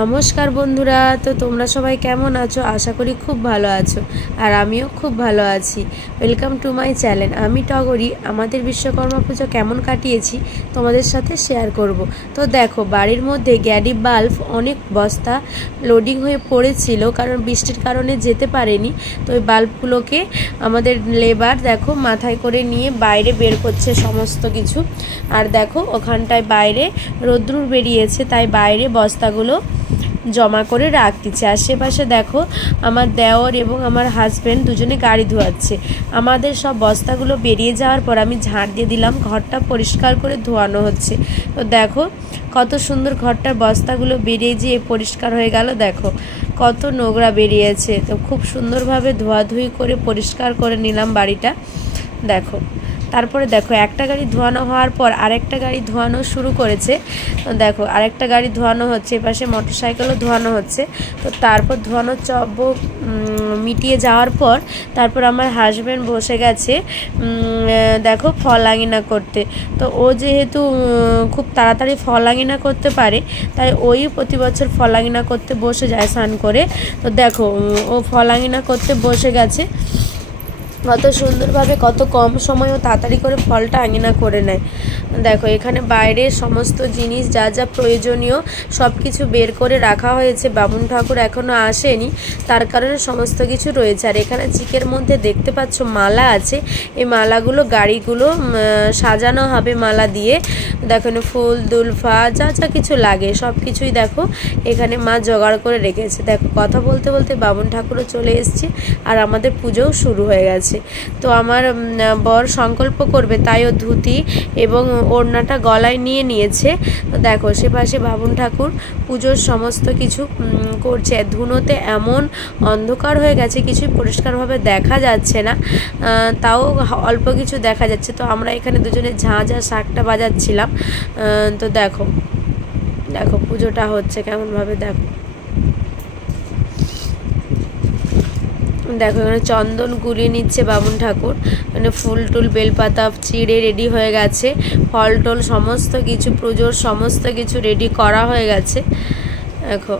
নমস্কার বন্ধুরা, তো তোমরা সবাই কেমন আছো? আশা করি খুব ভালো আছো, আর আমিও খুব ভালো আছি। Welcome to my channel. আমি টগরি। আমাদের বিশ্বকর্মা পুজো কেমন কাটিয়েছি তোমাদের সাথে শেয়ার করব। তো দেখো, বাড়ির মধ্যে গ্যাডি বাল্ব অনেক বস্তা লোডিং হয়ে পড়েছিল, কারণ বৃষ্টির কারণে যেতে পারেনি। তো ওই বাল্বগুলোকে আমাদের লেবার দেখো মাথায় করে নিয়ে বাইরে বের করছে সমস্ত কিছু। আর দেখো ওখানটায় বাইরে রোদ্দুর বেরিয়েছে, তাই বাইরে বস্তাগুলো জমা করে রাখতেছে। আশেপাশে দেখো আমার দেওর এবং আমার হাজব্যান্ড দুজনে গাড়ি ধোয়াচ্ছে। আমাদের সব বস্তাগুলো বেরিয়ে যাওয়ার পর আমি ঝাড় দিয়ে দিলাম, ঘরটা পরিষ্কার করে ধোয়ানো হচ্ছে। তো দেখো কত সুন্দর ঘরটার বস্তাগুলো বেরিয়ে যেয়ে পরিষ্কার হয়ে গেল। দেখো কত নোংরা বেরিয়েছে। তো খুব সুন্দরভাবে ধোয়াধুয়ি করে পরিষ্কার করে নিলাম বাড়িটা। দেখো তারপরে দেখো একটা গাড়ি ধোয়ানো হওয়ার পর আরেকটা গাড়ি ধোয়ানো শুরু করেছে। দেখো আরেকটা গাড়ি ধোয়ানো হচ্ছে, এপাশে মোটরসাইকেলও ধোয়ানো হচ্ছে। তো তারপর ধোয়ানোর চব্বক মিটিয়ে যাওয়ার পর তারপর আমার হাজব্যান্ড বসে গেছে দেখো ফল আঙিনা করতে। তো ও যেহেতু খুব তাড়াতাড়ি ফল আঙিনা করতে পারে, তাই ওই প্রতি বছর ফল আঙিনা করতে বসে যায় স্নান করে। তো দেখো ও ফল আঙিনা করতে বসে গেছে, কত সুন্দরভাবে কত কম সময়ও তাড়াতাড়ি করে ফলটা আঙিনা করে নেয়। দেখো এখানে বাইরে সমস্ত জিনিস যা যা প্রয়োজনীয় সব কিছু বের করে রাখা হয়েছে। বামুন ঠাকুর এখনও আসেনি, তার কারণে সমস্ত কিছু রয়েছে। আর এখানে চিকের মধ্যে দেখতে পাচ্ছ মালা আছে, এই মালাগুলো গাড়িগুলো সাজানো হবে মালা দিয়ে। দেখো ফুল দুলফা যা যা কিছু লাগে সব কিছুই দেখো এখানে মা জোগাড় করে রেখেছে। দেখো কথা বলতে বলতে বামুন ঠাকুরও চলে এসছে, আর আমাদের পুজোও শুরু হয়ে গেছে। তো আমার বর সংকল্প করবে, তাই ও ধুতি এবং ওড়নাটা গলায় নিয়ে নিয়েছে। তো দেখো সে পাশে বামুন ঠাকুর পুজোর সমস্ত কিছু করছে। ধুনোতে এমন অন্ধকার হয়ে গেছে, কিছুই পরিষ্কারভাবে দেখা যাচ্ছে না, তাও অল্প কিছু দেখা যাচ্ছে। তো আমরা এখানে দুজনে ঝাঁঝ আর শাকটা বাজাচ্ছিলাম। তো দেখো দেখো পুজোটা হচ্ছে কেমনভাবে। দেখো দেখো এখানে চন্দন গুলিয়ে নিচ্ছে বামুন ঠাকুর, মানে ফুল টুল বেলপাতা চিড়ে রেডি হয়ে গেছে, ফল টল সমস্ত কিছু পুজোর সমস্ত কিছু রেডি করা হয়ে গেছে। দেখো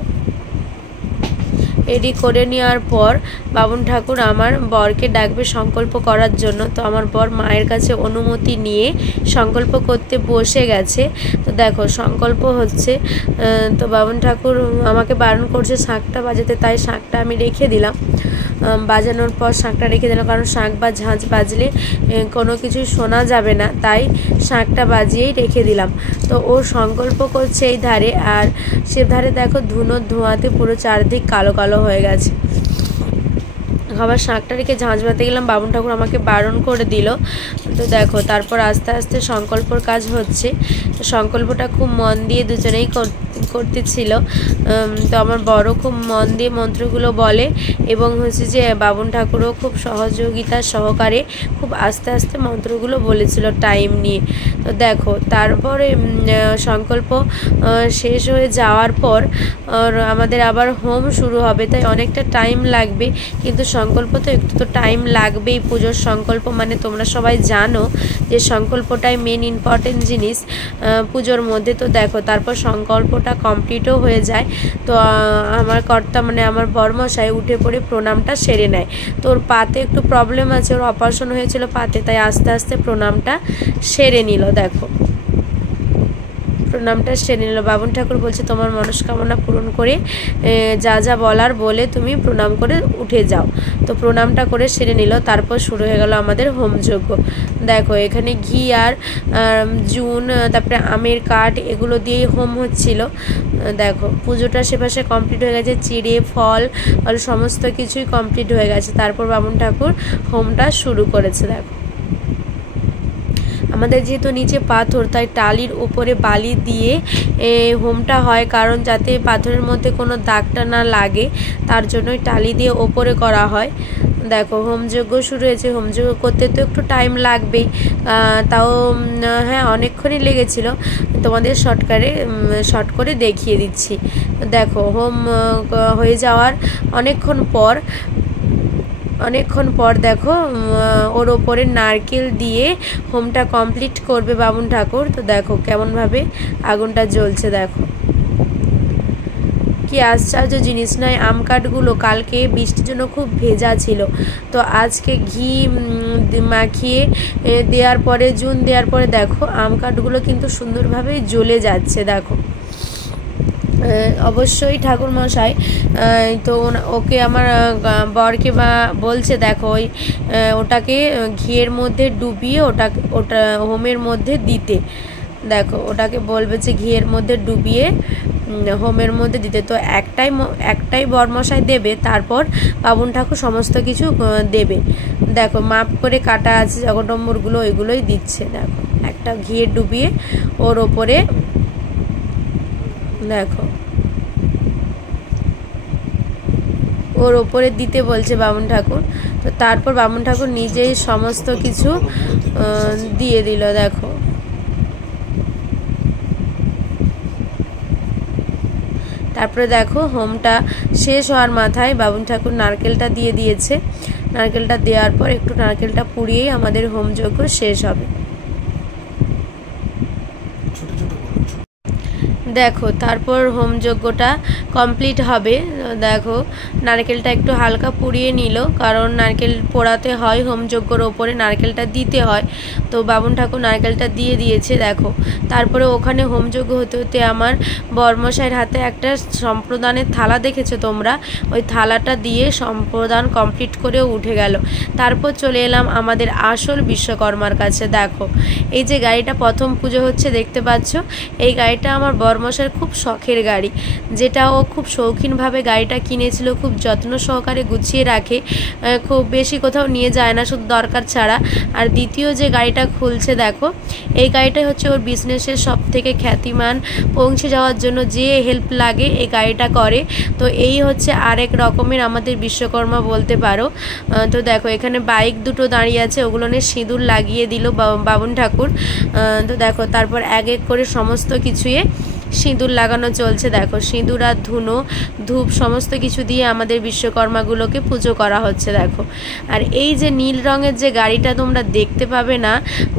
রেডি করে নেওয়ার পর বামুন ঠাকুর আমার বরকে ডাকবে সংকল্প করার জন্য। তো আমার বর মায়ের কাছে অনুমতি নিয়ে সংকল্প করতে বসে গেছে। তো দেখো সংকল্প হচ্ছে। তো বামুন ঠাকুর আমাকে বারণ করছে শাঁখটা বাজাতে, তাই শাঁখটা আমি রেখে দিলাম। বাজানোর পর শাঁখটা রেখে দিলাম, কারণ শাঁখ বা ঝাঁঝ বাজলে কোনো কিছুই শোনা যাবে না, তাই শাঁখটা বাজিয়েই রেখে দিলাম। তো ও সংকল্প করছে এই ধারে, আর সে ধারে দেখো ধুনোর ধোঁয়াতে পুরো চারদিক কালো কালো হয়ে গেছে। আবার শাঁখটা রেখে ঝাঁঝ বাঁধতে গেলাম, বামুন ঠাকুর আমাকে বারণ করে দিল। তো দেখো তারপর আস্তে আস্তে সংকল্পর কাজ হচ্ছে। সংকল্পটা খুব মন দিয়ে দুজনেই করতেছিল। তো আমার বড় খুব মন দিয়ে মন্ত্রগুলো বলে, এবং হচ্ছে যে বামুন ঠাকুরও খুব সহযোগিতা সহকারে খুব আস্তে আস্তে মন্ত্রগুলো বলেছিল টাইম নিয়ে। তো দেখো তারপরে সংকল্প শেষ হয়ে যাওয়ার পর আমাদের আবার হোম শুরু হবে, তাই অনেকটা টাইম লাগবে। কিন্তু সংকল্প তো একটু তো টাইম লাগবেই, পুজোর সংকল্প মানে তোমরা সবাই জানো যে সংকল্পটাই মেন ইম্পর্টেন্ট জিনিস পুজোর মধ্যে। তো দেখো তারপর সংকল্পটা কমপ্লিটও হয়ে যায়। তো আমার কর্তা মানে আমার বরমশাই উঠে পড়ে প্রণামটা সেরে নেয়। তো ওর পাতে একটু প্রবলেম আছে, ওর অপারেশন হয়েছিল পাতে, তাই আস্তে আস্তে প্রণামটা সেরে নিল। দেখো প্রণামটা সেরে নিল। বামুন ঠাকুর বলছে তোমার মনস্কামনা পূরণ করে যা যা বলার বলে তুমি প্রণাম করে উঠে যাও। তো প্রণামটা করে সেরে নিল। তারপর শুরু হয়ে গেল আমাদের হোমযজ্ঞ। দেখো এখানে ঘি আর জুন তারপরে আমের কাঠ এগুলো দিয়েই হোম হচ্ছিল। দেখো পুজোটা সেপাশে কমপ্লিট হয়ে গেছে, চিড়ে ফল সমস্ত কিছুই কমপ্লিট হয়ে গেছে। তারপর বামুন ঠাকুর হোমটা শুরু করেছে। দেখো আমাদের যেহেতু নিচে পাথর, তাই টালির উপরে বালি দিয়ে হোমটা হয়, কারণ যাতে পাথরের মধ্যে কোনো দাগটা না লাগে, তার জন্যই টালি দিয়ে ওপরে করা হয়। দেখো হোমযজ্ঞ শুরু হয়েছে। হোমযজ্ঞ করতে তো একটু টাইম লাগবেই, তাও হ্যাঁ অনেকক্ষণই লেগেছিল। তোমাদের শর্ট করে দেখিয়ে দিচ্ছি। দেখো হোম হয়ে যাওয়ার অনেকক্ষণ পর দেখো ওর ওপরে নারকেল দিয়ে হোমটা কমপ্লিট করবে বামুন ঠাকুর। তো দেখো কেমনভাবে আগুনটা জ্বলছে। দেখো কি আশ্চর্য জিনিস নয়, আম কাঠগুলো কালকে বৃষ্টির জন্য খুব ভেজা ছিল, তো আজকে ঘি মাখিয়ে দেওয়ার পরে চুন দেওয়ার পরে দেখো আম কাঠগুলো কিন্তু সুন্দরভাবে জ্বলে যাচ্ছে। দেখো অবশ্যই ঠাকুরমশাই তো ওকে আমার বরকে বা বলছে দেখো ওটাকে ঘিয়ের মধ্যে ডুবিয়ে ওটা হোমের মধ্যে দিতে। দেখো ওটাকে বলবে যে ঘিয়ের মধ্যে ডুবিয়ে হোমের মধ্যে দিতে। তো একটাই বরমশাই দেবে, তারপর বামুন ঠাকুর সমস্ত কিছু দেবে। দেখো মাপ করে কাটা আছে জগডম্বরগুলো, ওইগুলোই দিচ্ছে। দেখো একটা ঘিয়ে ডুবিয়ে ওর ওপরে দেখো ওর ওপরে দিতে বলছে বামুন ঠাকুর। তো তারপর বামুন ঠাকুর নিজেই সমস্ত কিছু দিয়ে দিল। দেখো তারপরে দেখো হোমটা শেষ হওয়ার মাথায় বামুন ঠাকুর নারকেলটা দিয়ে দিয়েছে। নারকেলটা দেওয়ার পর একটু নারকেলটা পুড়িয়েই আমাদের হোম যজ্ঞ শেষ হবে। দেখো তারপর হোম যজ্ঞটা কমপ্লিট হবে। দেখো নারকেলটা একটু হালকা পুড়িয়ে নিল, কারণ নারকেল পোড়াতে হয়, হোম যজ্ঞর ওপরে নারকেলটা দিতে হয়। তো বামুন ঠাকুর নারকেলটা দিয়ে দিয়েছে। দেখো তারপরে ওখানে হোম যজ্ঞ হতে হতে আমার বরমশাইয়ের হাতে একটা সম্প্রদানের থালা দেখেছো তোমরা, ওই থালাটা দিয়ে সম্প্রদান কমপ্লিট করে উঠে গেল। তারপর চলে এলাম আমাদের আসল বিশ্বকর্মার কাছে। দেখো এই যে গাড়িটা প্রথম পুজো হচ্ছে দেখতে পাচ্ছ, এই গাড়িটা আমার বরমশাইয়ের খুব শখের গাড়ি, যেটা ও খুব শৌখিনভাবে গাড়িটা কিনেছিল, খুব যত্ন সহকারে গুছিয়ে রাখে, খুব বেশি কোথাও নিয়ে যায় না, শুধু দরকার ছাড়া। আর দ্বিতীয় যে গাড়িটা খুলছে দেখো, এই গাড়িটাই হচ্ছে ওর বিজনেসের সব থেকে খ্যাতিমান, পৌঁছে যাওয়ার জন্য যে হেল্প লাগে এই গাড়িটা করে। তো এই হচ্ছে আরেক রকমের আমাদের বিশ্বকর্মা বলতে পারো। তো দেখো এখানে বাইক দুটো দাঁড়িয়ে আছে, ওগুলো নিয়ে সিঁদুর লাগিয়ে দিল বামুন ঠাকুর। তো দেখো তারপর এক এক করে সমস্ত কিছুয়ে সিঁদুর লাগানো চলছে। দেখো সিঁদুর আর ধুনো ধূপ সমস্ত কিছু দিয়ে আমাদের বিশ্বকর্মাগুলোকে পুজো করা হচ্ছে। দেখো আর এই যে নীল রঙের যে গাড়িটা তোমরা দেখতে পাবে না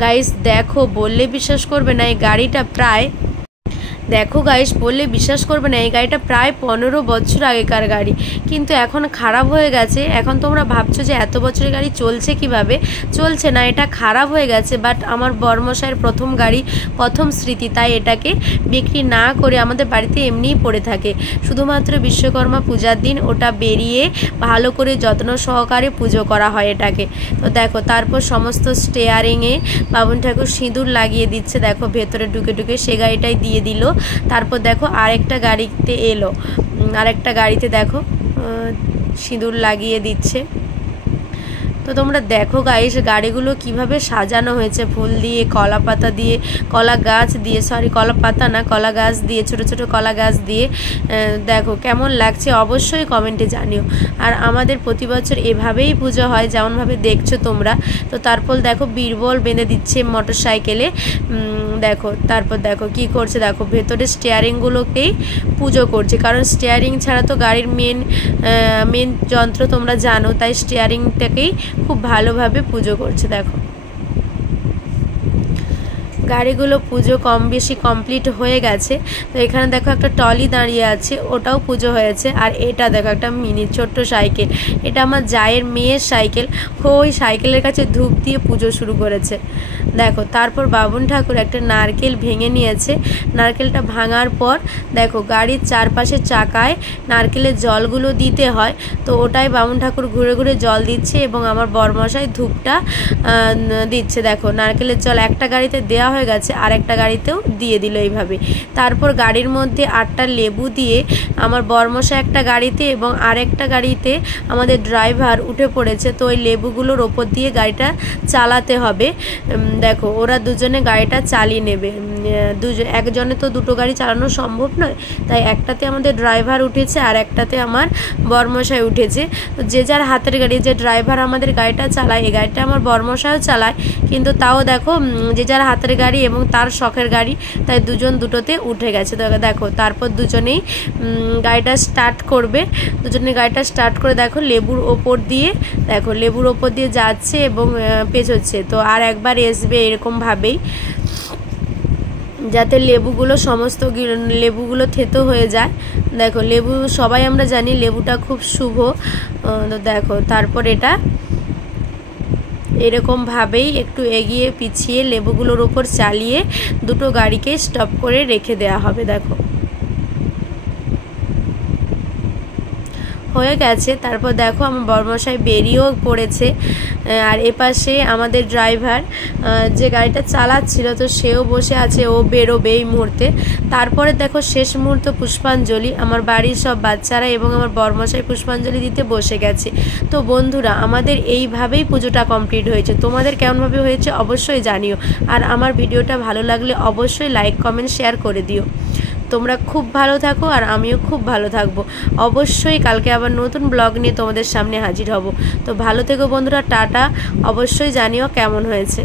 গাইস, দেখো বললে বিশ্বাস করবে না, এই গাড়িটা প্রায় দেখো গাইস বললে বিশ্বাস করবে না, এই গাড়িটা প্রায় 15 বছর আগেকার গাড়ি, কিন্তু এখন খারাপ হয়ে গেছে। এখন তোমরা ভাবছো যে এত বছরের গাড়ি চলছে কিভাবে, চলছে না, এটা খারাপ হয়ে গেছে। বাট আমার বরমশাইয়ের প্রথম গাড়ি, প্রথম স্মৃতি, তাই এটাকে বিক্রি না করে আমাদের বাড়িতে এমনিই পড়ে থাকে। শুধুমাত্র বিশ্বকর্মা পূজার দিন ওটা বেরিয়ে ভালো করে যত্ন সহকারে পুজো করা হয় এটাকে। তো দেখো তারপর সমস্ত স্টিয়ারিংয়ে বামুন ঠাকুর সিঁদুর লাগিয়ে দিচ্ছে। দেখো ভেতরে ঢুকে ঢুকে সে গাড়িটাই দিয়ে দিল। তারপর দেখো আরেকটা গাড়িতে এলো, আরেকটা গাড়িতে দেখো সিঁদুর লাগিয়ে দিচ্ছে। তো তোমরা দেখো গাইস গাড়িগুলো কিভাবে সাজানো হয়েছে ফুল দিয়ে, কলা পাতা দিয়ে, কলা গাছ দিয়ে, সরি কলা পাতা না কলা গাছ দিয়ে, ছোট ছোট কলা গাছ দিয়ে। দেখো কেমন লাগছে অবশ্যই কমেন্টে জানিও। আর আমাদের প্রতি বছর এভাবেই পুজো হয় যেমনভাবে দেখছো তোমরা। তো তারপর দেখো বীরবল বেঁধে দিচ্ছে মোটর সাইকেলে। দেখো তারপর দেখো কি করছে, দেখো ভেতরে স্টিয়ারিংগুলোকেই পুজো করছে, কারণ স্টিয়ারিং ছাড়া তো গাড়ির মেন যন্ত্র তোমরা জানো, তাই স্টিয়ারিংটাকেই খুব ভালোভাবে পুজো করছে। দেখো গাড়িগুলো পুজো কম বেশি কমপ্লিট হয়ে গেছে। তো এখানে দেখো একটা টলি দাঁড়িয়ে আছে, ওটাও পুজো হয়েছে। আর এটা দেখো একটা মিনি ছোট্ট সাইকেল, এটা আমার জায়ের মেয়ের সাইকেল, ওই সাইকেলের কাছে ধূপ দিয়ে পুজো শুরু করেছে। দেখো তারপর বামুন ঠাকুর একটা নারকেল ভেঙে নিয়েছে। নারকেলটা ভাঙার পর দেখো গাড়ির চারপাশে চাকায় নারকেলের জলগুলো দিতে হয়, তো ওটাই বামুন ঠাকুর ঘুরে ঘুরে জল দিচ্ছে এবং আমার বরমশাই ধূপটা দিচ্ছে। দেখো নারকেলের জল একটা গাড়িতে দেওয়া হয়ে গেছে, আর একটা গাড়িতেও দিয়ে দিল এইভাবে। তারপর গাড়ির মধ্যে 8টা লেবু দিয়ে আমার বরমশাই একটা গাড়িতে এবং আরেকটা গাড়িতে আমাদের ড্রাইভার উঠে পড়েছে। তো ওই লেবুগুলোর ওপর দিয়ে গাড়িটা চালাতে হবে। দেখো ওরা দুজনে গাড়িটা চালিয়ে নেবে, একজনে তো দুটো গাড়ি চালানো সম্ভব নয়, তাই একটাতে আমাদের ড্রাইভার উঠেছে আর একটাতে আমার বরমশাই উঠেছে। যে যার হাতের গাড়ি, যে ড্রাইভার আমাদের গাড়িটা চালায়, এই গাড়িটা আমার বরমশাইও চালায়, কিন্তু তাও দেখো যে যার হাতের গাড়ি এবং তার শখের গাড়ি, তাই দুজন দুটোতে উঠে গেছে। দেখো তারপর দুজনেই গাড়িটা স্টার্ট করবে, দুজনে গাড়িটা স্টার্ট করে দেখো লেবুর ওপর দিয়ে, দেখো লেবুর ওপর দিয়ে যাচ্ছে এবং পেছোচ্ছে। তো আর একবার আসবে এরকমভাবেই। যাতে লেবুগুলো সমস্ত লেবুগুলো থেতো হয়ে যায়। দেখো লেবু সবাই আমরা জানি লেবুটা খুব শুভ। তো দেখো তারপর এটা এরকমভাবেই একটু এগিয়ে পিছিয়ে লেবুগুলোর উপর চালিয়ে দুটো গাড়িকে স্টপ করে রেখে দেওয়া হবে। দেখো হয়ে গেছে। তারপর দেখো আমার বরমশাই বেরিয়েও পড়েছে, আর এপাশে আমাদের ড্রাইভার যে গাড়িটা চালাচ্ছিল তো সেও বসে আছে, ও বেরোবে এই মুহূর্তে। তারপরে দেখো শেষ মুহূর্ত পুষ্পাঞ্জলি, আমার বাড়ির সব বাচ্চারা এবং আমার বরমশাই পুষ্পাঞ্জলি দিতে বসে গেছে। তো বন্ধুরা আমাদের এইভাবেই পুজোটা কমপ্লিট হয়েছে। তোমাদের কেমনভাবে হয়েছে অবশ্যই জানিও, আর আমার ভিডিওটা ভালো লাগলে অবশ্যই লাইক কমেন্ট শেয়ার করে দিও। তোমরা খুব ভালো থাকো আর আমিও খুব ভালো থাকবো। অবশ্যই কালকে আবার নতুন ব্লগ নিয়ে তোমাদের সামনে হাজির হব। তো ভালো থেকো বন্ধুরা, টাটা। অবশ্যই জানিও কেমন হয়েছে।